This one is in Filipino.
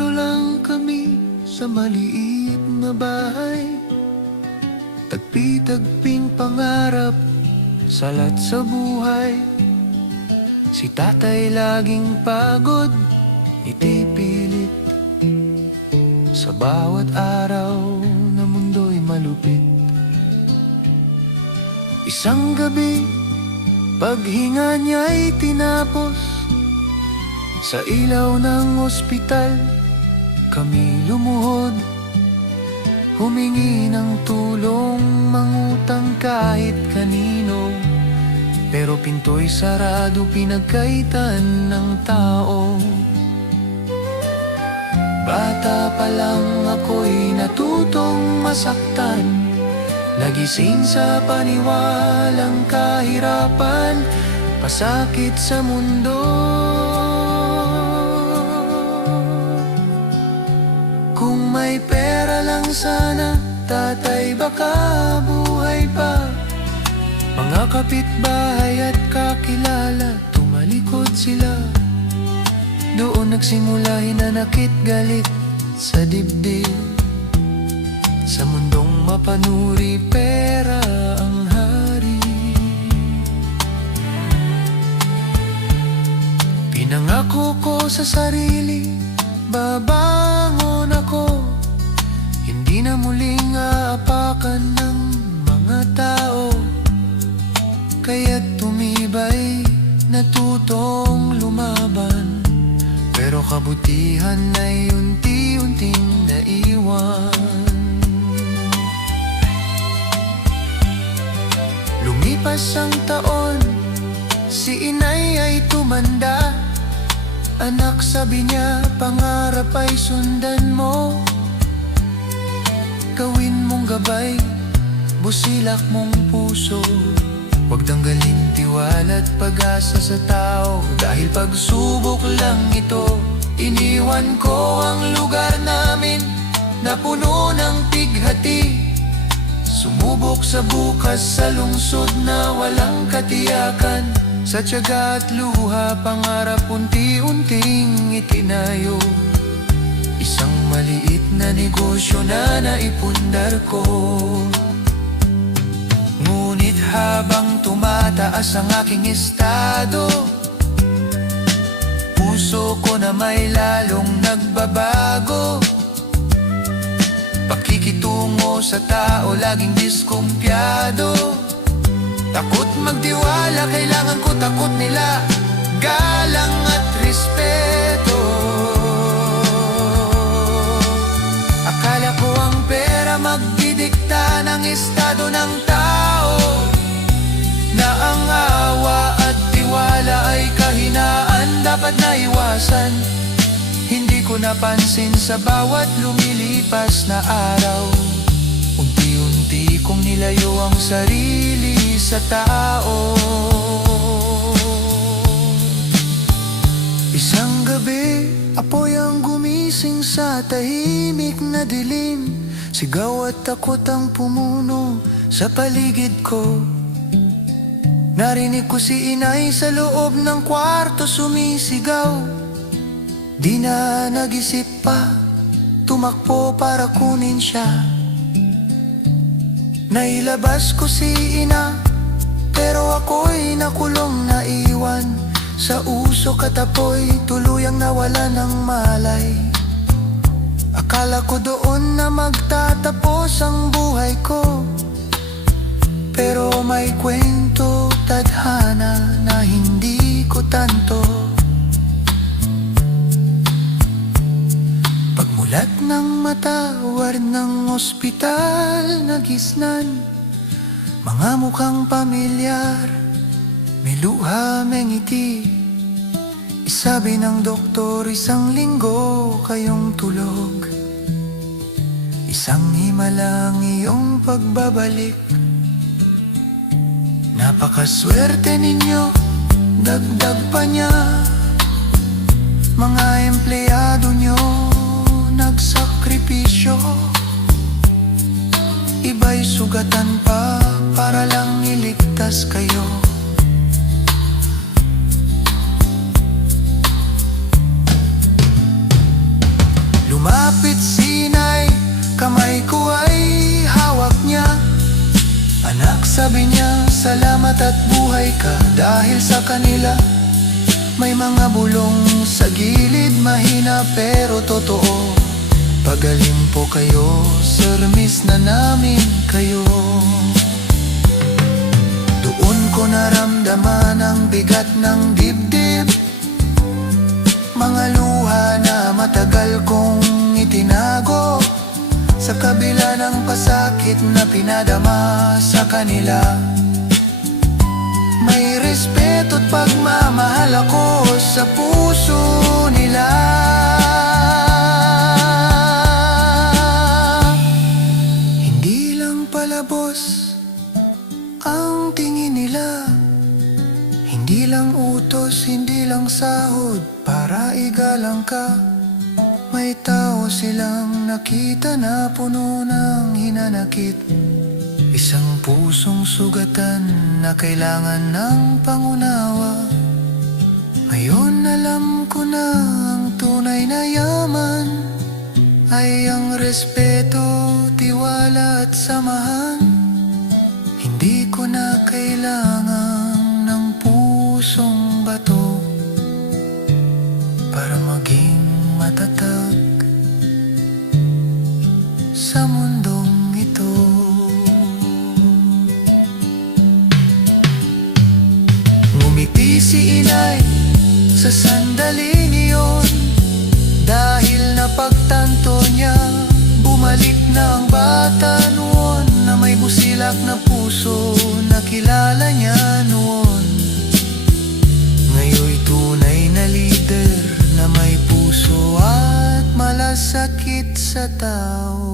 Tatlo lang kami sa maliit na bahay, tagpi-tagping pangarap, salat sa buhay. Si tatay laging pagod, ngiti pilit. Sa bawat araw na mundo'y malupit. Isang gabi, paghinga niya'y tinapos. Sa ilaw ng ospital, kami lumuhod. Humingi ng tulong, mangutang kahit kanino. Pero pinto'y sarado, pinagkaitan ng tao. Bata pa lang ako'y natutong masaktan, nagising sa paniwalang kahirapan, pasakit sa mundo. Kung may pera lang sana, tatay, baka buhay pa. Mga kapitbahay at kakilala, tumalikod sila. Doon nagsimula hinanakit galit sa dibdib. Sa mundong mapanuri, pera ang hari. Pinangako ko sa sarili, babangon ako. Hindi na muling aapakan ng mga tao. Kaya't tumibay, natutong lumaban. Pero kabutihan ay unti-unting naiwan. Lumipas ang taon, si inay ay tumanda. Anak, sabi niya, pangarap ay sundan mo. Gawin mong gabay, busilak mong puso. Huwag tanggalin tiwala at pag-asa sa tao, dahil pagsubok lang ito. Iniwan ko ang lugar namin na puno ng pighati. Sumubok sa bukas sa lungsod na walang katiyakan. Sa tiyaga at luha, pangarap unti-unting itinayo. Isang maliit na negosyo na naipundar ko. Ngunit habang tumataas ang aking estado, puso ko na may lalong nagbabago. Pakikitungo sa tao, laging diskumpiyado. Takot magtiwala, kailangan ko takot nila. Galang at respeto. Akala ko ang pera magdidikta ng estado ng tao, na ang awa at tiwala ay kahinaan dapat na iwasan. Hindi ko napansin sa bawat lumilipas na araw, unti-unti kong nilayo ang sarili sa tao. Isang gabi, apoy ang gumising sa tahimik na dilim. Sigaw at takot ang pumuno sa paligid ko. Narinig ko si inay sa loob ng kwarto sumisigaw. Di na nag-isip pa, tumakbo para kunin siya. Nailabas ko si ina, pero ako'y nakulong na iwan. Sa usok at apoy, tuluyang nawala ng malay. Akala ko doon na magtatapos ang buhay ko, pero may kwento, tadhana, na hindi ko tanto. Pagmulat ng mata, ward ng ospital nagisnan. Mga mukhang pamilyar, may luha, may ngiti. Sabi ng doktor, isang linggo kayong tulog. Isang himalang iyong pagbabalik. Napakaswerte ninyo, dagdag pa niya. Mga empleyado nyo nagsakripisyo. Iba'y sugatan pa para lang iligtas kayo. Lumapit si inay, kamay ko ay hawak niya. Anak, sabi niya, salamat at buhay ka. Dahil sa kanila may mga bulong sa gilid, mahina pero totoo. Pagaling po kayo, sir, miss na namin kayo. Doon ko naramdaman ang bigat ng dibdib, mga luha na matagal kong itinago. Sa kabila ng pasakit na pinadama sa kanila, may respeto at pagmamahal ako sa puso nila. Hindi lang palabos ang tingin nila, hindi lang utos, hindi lang sahod para igalang ka. May tao silang nakita na puno ng hinanakit, isang pusong sugatan na kailangan ng pangunawa. Ngayon alam ko na ang tunay na yaman ay ang respeto, tiwala at samahan. Hindi ko na kailangan ng pusong bato para maging matatag sa mundong ito. Ngumiti si inay sa sandaling iyon, dahil napagtanto niya bumalik na ang bata noon, na may busilak na puso na kilala niya noon. Ngayon'y tunay na leader na may puso at malasakit sa tao.